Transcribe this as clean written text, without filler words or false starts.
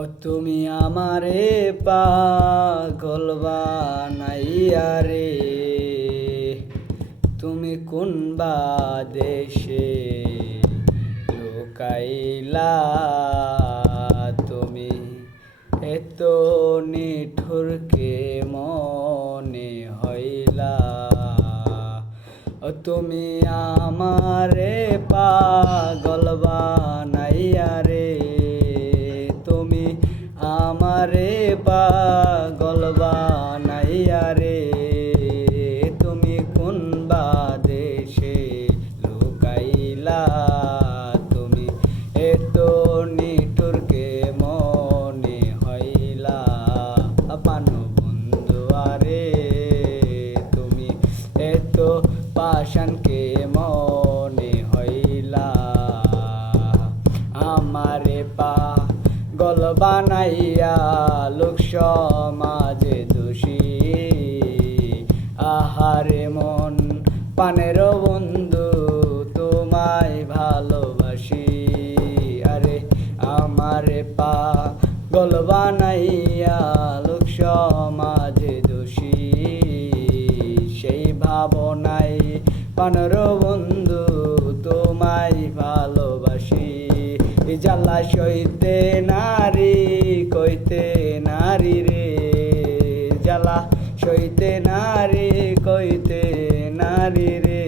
ও তুমি আমারে পাগল বানাইয়া রে, তুমি কোন বা দেশে লুকাইলা, তুমি এত নিঠুর কে মনে হইলা। ও তুমি আমারে পাগল বানাইয়া রে, তুমি আমারে পাগল বানাইয়া রে, তুমি কোন বা দেশে লুকাইলা, তুমি এত নিঠুর কে মনে হইলা। পানো বন্ধু আরে, তুমি এত পাষাণ কে মনে হইলা, আমারে পাগল বানাইয়া লোক সমাজে দোষী। আহারে মন পানের বন্ধু, তোমায় ভালোবাসি। আরে আমারে পাগল বানাইয়া লোক সমাজে দোষী, সেই ভাবনাই পানের বন্ধু তোমায় ভালোবাসি। জ্বালা সইতে নারী কইতে নারী রে, জ্বালা সইতে নারী কইতে নারী রে,